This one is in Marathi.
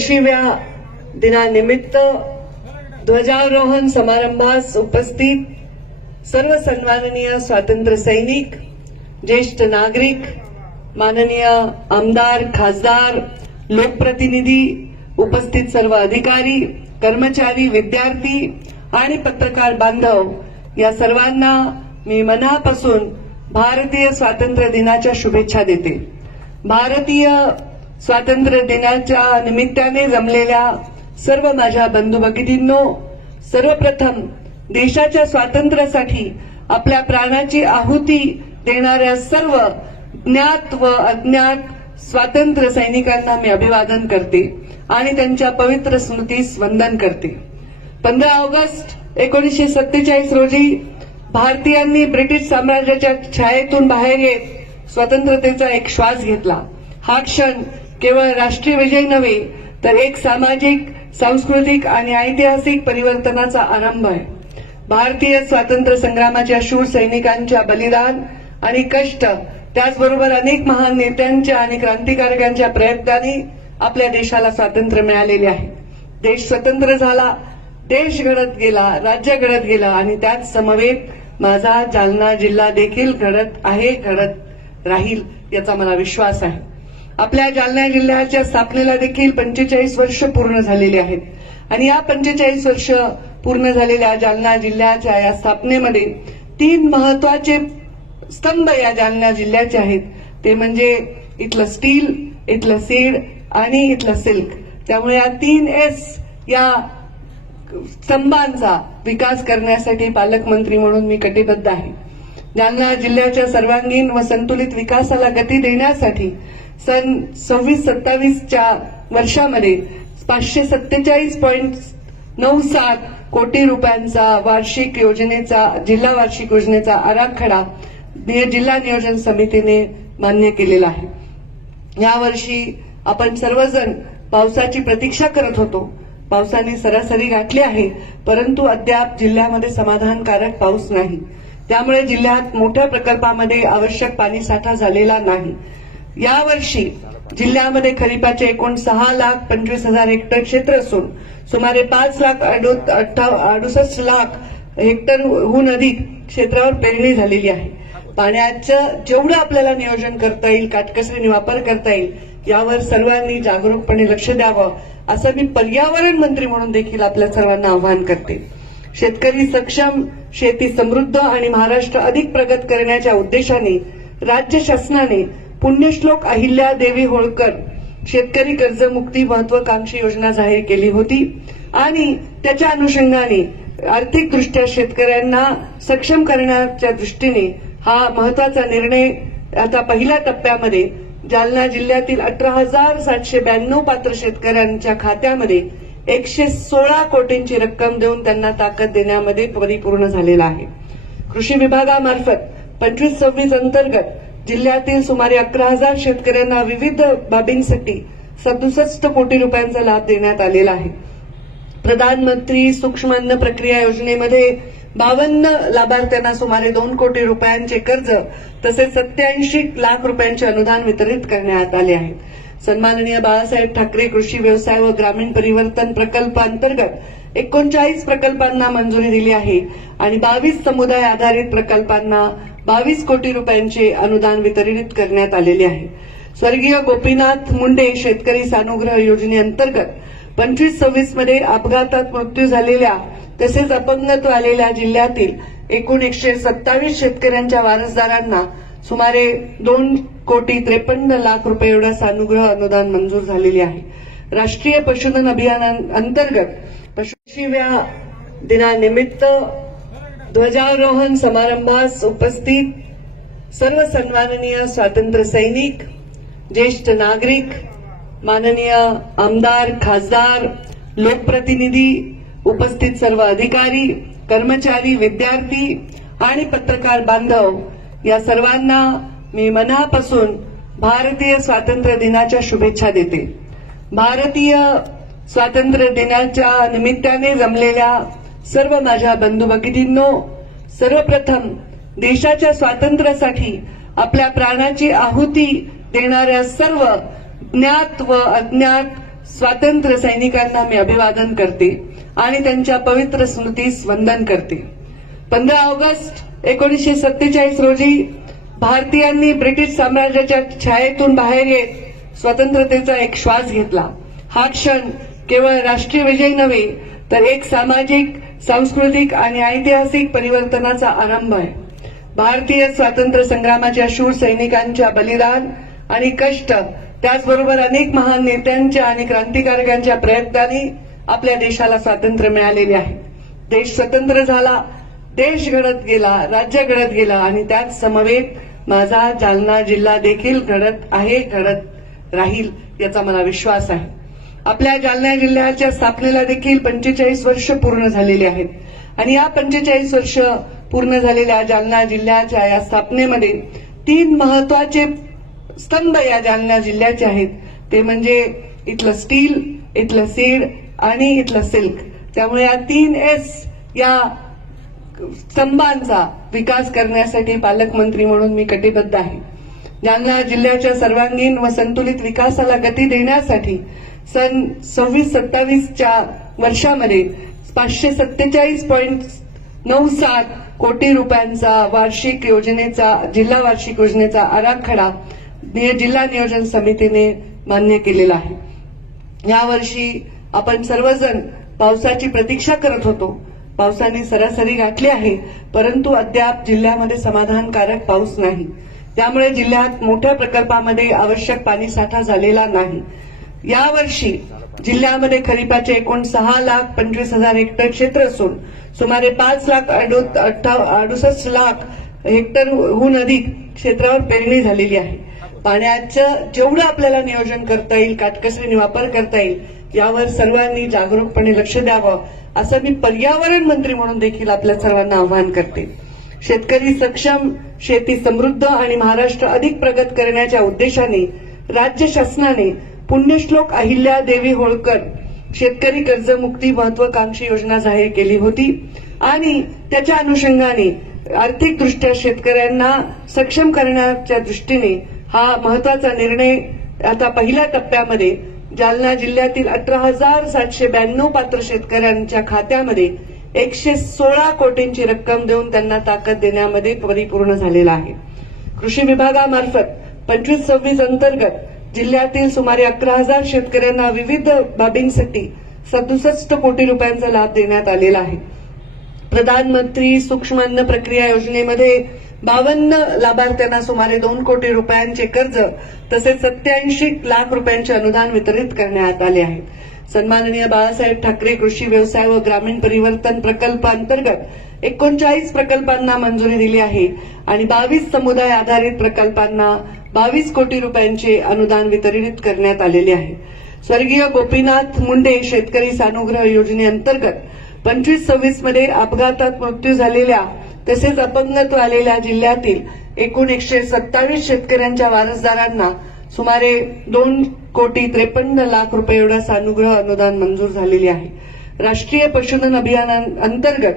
शिव्या दिनानिमित्त ध्वजारोहण समारंभास उपस्थित सर्व सन्माननीय स्वातंत्र्य सैनिक, ज्येष्ठ नागरिक, माननीय आमदार, खासदार, लोकप्रतिनिधी, उपस्थित सर्व अधिकारी, कर्मचारी, विद्यार्थी आणि पत्रकार बांधव या सर्वांना मी मनापासून भारतीय स्वातंत्र्य दिनाच्या शुभेच्छा देते। भारतीय स्वातंत्र्य दिनाच्या निमित्ताने जमलेल्या सर्व माझ्या बंधू भगिनींनो, सर्वप्रथम देशाच्या स्वातंत्र्यासाठी आपल्या प्राणाची आहुती देणाऱ्या सर्व ज्ञात व अज्ञात स्वातंत्र्य सैनिकांना मी अभिवादन करते आणि त्यांच्या पवित्र स्मृतीस वंदन करते। 15 ऑगस्ट 1947 रोजी भारतीयांनी ब्रिटिश साम्राज्याच्या छायेतून बाहेर येत स्वतंत्रतेचा एक श्वास घेतला। हा क्षण केवळ राष्ट्रीय विजय नव्हे तर एक सामाजिक, सांस्कृतिक आणि ऐतिहासिक परिवर्तनाचा आरंभ आहे। भारतीय स्वातंत्र्य संग्रामाच्या शूर सैनिकांच्या बलिदान आणि कष्ट, त्याचबरोबर अनेक महान नेत्यांच्या आणि क्रांतिकारकांच्या प्रयत्नांनी आपल्या देशाला स्वातंत्र्य मिळालेले आहे। देश स्वतंत्र झाला, देश घडत गेला, राज्य घडत गेला आणि त्याच समवेत माझा जालना जिल्हा देखील घडत आहे, घडत राहील याचा मला विश्वास आहे। आपल्या जालना जिल्ह्याच्या स्थापनेला देखील 45 वर्ष पूर्ण झालेली आहेत आणि या 45 वर्ष पूर्ण झालेल्या जालना जिल्ह्याच्या या स्थापनेमध्ये 3 महत्वाचे स्तंभ या जालना जिल्ह्याचे आहेत। ते म्हणजे इथलं स्टील, इथलं सीड आणि इथलं सिल्क। त्यामुळे या 3S या स्तंभांचा विकास करण्यासाठी पालकमंत्री म्हणून मी कटिबद्ध आहे। जालना जिल्ह्याच्या सर्वांगीण व संतुलित विकासाला गती देण्यासाठी सन 26-27च्या वर्षामध्ये 547.97 कोटी रुपयांचा वार्षिक योजनेचा जिल्हा वार्षिक योजनेचा आराखडा जिल्हा नियोजन समितीने मान्य केलेला आहे। यावर्षी आपण सर्वजण पावसाची प्रतीक्षा करत होतो। पावसाने सरासरी गाठली आहे, परंतु अद्याप जिल्ह्यामध्ये समाधानकारक पाऊस नाही। त्यामुळे जिल्ह्यात मोठ्या प्रकल्पामध्ये आवश्यक पाणीसाठा झालेला नाही। यावर्षी जिल्ह्यामध्ये खरीपाचे एकूण 6,25,000 हेक्टर क्षेत्र असून सुमारे 5,68,00,000 हेक्टरहून अधिक क्षेत्रावर पेरणी झालेली आहे। पाण्याचं जेवढं आपल्याला नियोजन करता येईल, काटकसरीने वापर करता येईल, यावर सर्वांनी जागरूकपणे लक्ष द्यावं असं मी पर्यावरण मंत्री म्हणून देखील आपल्या सर्वांना आवाहन करते। शेतकरी सक्षम, शेती समृद्ध आणि महाराष्ट्र अधिक प्रगत करण्याच्या उद्देशाने राज्य शासनाने पुण्यश्लोक अहिल्यादेवी होळकर शेतकरी कर्जमुक्ती महत्वाकांक्षी योजना जाहीर केली होती आणि त्याच्या अनुषंगाने आर्थिकदृष्ट्या शेतकऱ्यांना सक्षम करण्याच्या दृष्टीने हा महत्वाचा निर्णय आता पहिल्या टप्प्यामध्ये जालना जिल्ह्यातील 18,792 पात्र शेतकऱ्यांच्या खात्यामध्ये 116 कोटींची रक्कम देऊन त्यांना ताकद देण्यामध्ये परिपूर्ण झालेला आहे। कृषी विभागामार्फत 25-26 अंतर्गत जिल्ह्यातील सुमारे 11,000 शेतकऱ्यांना विविध बाबींसाठी 67 कोटी रुपयांचा लाभ देण्यात आलेला आहे। प्रधानमंत्री सूक्ष्म अन्न प्रक्रिया योजनेमध्ये 52 लाभार्थ्यांना सुमारे 2 कोटी रुपयांचे कर्ज तसेच 87 लाख रुपयांचे अनुदान वितरित करण्यात आले आहे। सन्माननीय बाळासाहेब ठाकरे कृषी व्यवसाय व ग्रामीण परिवर्तन प्रकल्पांतर्गत 39 प्रकल्पांना मंजुरी दिली आहे आणि 22 समुदाय आधारित प्रकल्पांना 22 कोटी रुपयांचे अनुदान वितरित करण्यात आलेले आहे। स्वर्गीय गोपीनाथ मुंडे शेतकरी सानुग्रह योजनेअंतर्गत 25-26 मध्ये अपघातात मृत्यू झालेल्या तसेच अपंगत्व आलेल्या जिल्ह्यातील एकूण 127 शेतकऱ्यांच्या वारसदारांना सुमारे 2,53,00,000 रुपये एवढा सानुग्रह अनुदान मंजूर झालेले आहे। राष्ट्रीय पशुधन अभियानाअंतर्गत पशुशिव्या दिनानिमित्त ध्वजारोहण समारंभास उपस्थित सर्व सन्माननीय स्वातंत्र्य सैनिक, ज्येष्ठ नागरिक, माननीय आमदार, खासदार, लोकप्रतिनिधी, उपस्थित सर्व अधिकारी, कर्मचारी, विद्यार्थी आणि पत्रकार बांधव या सर्वांना मी मनापासून भारतीय स्वातंत्र्य दिनाच्या शुभेच्छा देते। भारतीय स्वातंत्र्य दिनाच्या निमित्ताने जमलेल्या सर्व माझ्या बंधू भगिनींनो, सर्वप्रथम देशाच्या स्वातंत्र्यासाठी आपल्या प्राणाची आहुती देणाऱ्या सर्व ज्ञात व अज्ञात स्वातंत्र्य सैनिकांना मी अभिवादन करते आणि त्यांच्या पवित्र स्मृतीस वंदन करते. 15 ऑगस्ट 1947 रोजी भारतीयांनी ब्रिटिश साम्राज्याच्या छायेतून बाहेर येत स्वतंत्रतेचा एक श्वास घेतला. हा क्षण केवळ राष्ट्रीय विजय नव्हे तर एक सामाजिक, सांस्कृतिक आणि ऐतिहासिक परिवर्तनाचा आरंभ आहे. भारतीय स्वातंत्र्य संग्रामाच्या शूर सैनिकांच्या बलिदान आणि कष्ट, त्याचबरोबर अनेक महान नेत्यांच्या आणि क्रांतिकारकांच्या प्रयत्नांनी आपल्या देशाला स्वातंत्र्य मिळालेले आहे. देश स्वतंत्र झाला, देश घडत गेला, राज्य घडत गेला आणि त्याच समवेत माझा जालना जिल्हा देखील घडत आहे, घडत राहील याचा मला विश्वास आहे. आपल्या जालना जिल्ह्याच्या स्थापनेला देखील 45 वर्ष पूर्ण झालेली आहेत आणि या 45 वर्ष पूर्ण झालेल्या जालना जिल्ह्याच्या या स्थापनेमध्ये 3 महत्वाचे स्तंभ या जालना जिल्ह्याचे आहेत. ते म्हणजे इथलं स्टील, इथलं सीड आणि इथलं सिल्क. त्यामुळे या 3S या स्तंभांचा विकास करण्यासाठी पालकमंत्री म्हणून मी कटिबद्ध आहे. जालना जिल्ह्याच्या सर्वांगीण व संतुलित विकासाला गती देण्यासाठी सन 26-27च्या वर्षामध्ये 547.97 कोटी रुपयांचा वार्षिक योजनेचा, जिल्हा वार्षिक योजनेचा आराखडा जिल्हा नियोजन समितीने मान्य केलेला आहे. यावर्षी आपण सर्वजण पावसाची प्रतीक्षा करत होतो. पावसाने सरासरी गाठली आहे, परंतु अद्याप जिल्ह्यामध्ये समाधानकारक पाऊस नाही. त्यामुळे जिल्ह्यात मोठ्या प्रकल्पामध्ये आवश्यक पाणीसाठा झालेला नाही. यावर्षी जिल्ह्यामध्ये खरीपाचे एकूण 6,25,000 हेक्टर क्षेत्र असून सुमारे 5,68,00,000 हेक्टरहून अधिक क्षेत्रावर पेरणी झालेली आहे. पाण्याचं जेवढं आपल्याला नियोजन करता येईल, काटकसरीने वापर करता येईल, यावर सर्वांनी जागरूकपणे लक्ष द्यावं, असं मी पर्यावरण मंत्री म्हणून देखील आपल्या सर्वांना आवाहन करते. शेतकरी सक्षम, शेती समृद्ध आणि महाराष्ट्र अधिक प्रगत करण्याच्या उद्देशाने राज्य शासनाने पुण्यश्लोक अहिल्यादेवी होळकर शेतकरी कर्जमुक्ती महत्वाकांक्षी योजना जाहीर केली होती आणि त्याच्या अनुषंगाने आर्थिकदृष्ट्या शेतकऱ्यांना सक्षम करण्याच्या दृष्टीने हा महत्वाचा निर्णय आता पहिल्या टप्प्यामध्ये जालना जिल्ह्यातील 18,792 पात्र शेतकऱ्यांच्या खात्यामध्ये 116 कोटींची रक्कम देऊन त्यांना ताकद देण्यामध्ये परिपूर्ण झालेला आहे. कृषी विभागामार्फत 25-26 अंतर्गत जिल्ह्यातील सुमारे 11,000 शेतकऱ्यांना विविध बाबींसाठी 67 कोटी रुपयांचा लाभ देण्यात आलेला आहे. प्रधानमंत्री सूक्ष्म अन्न प्रक्रिया योजनेमध्ये 52 लाभार्थ्यांना सुमारे 2 कोटी रुपयांचे कर्ज तसेच 87 लाख रुपयांचे अनुदान वितरित करण्यात आले आहे. सन्माननीय बाळासाहेब ठाकरे कृषी व्यवसाय व ग्रामीण परिवर्तन प्रकल्प अंतर्गत 39 प्रकल्पांना मंजुरी दिली आहे आणि 22 समुदाय आधारित प्रकल्पांना 22 कोटी रुपयांचे अनुदान वितरित करण्यात आलेले आहे. स्वर्गीय गोपीनाथ मुंडे शेतकरी सानुग्रह योजनेअंतर्गत 25-26 मध्ये अपघातात मृत्यू झालेल्या तसेच अपंगत्व आलेल्या जिल्ह्यातील एकूण 127 शेतकऱ्यांच्या वारसदारांना सुमारे 2,53,00,000 रुपये एवढं सानुग्रह अनुदान मंजूर झालेले आहे. राष्ट्रीय पशुधन अभियानाअंतर्गत